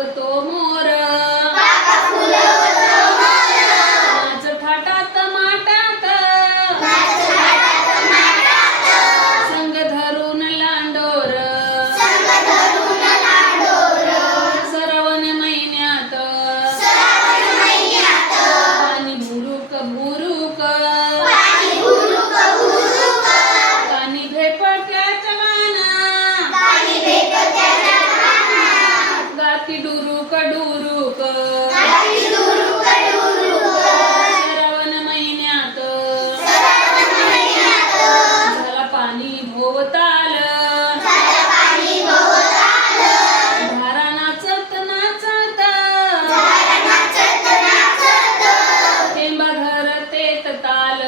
फुलवतो मोर नाच थाटात माटात संग धरून लांडोर श्रावण महिन्यात पाणी भुरुक भुरुक पाणी भेपट्याच्या गाती डुरुक डुरुक श्रावण महिन्यात झाला पाणी भोवताल धारा नाचत नाचत थेंबा धरतेत ताल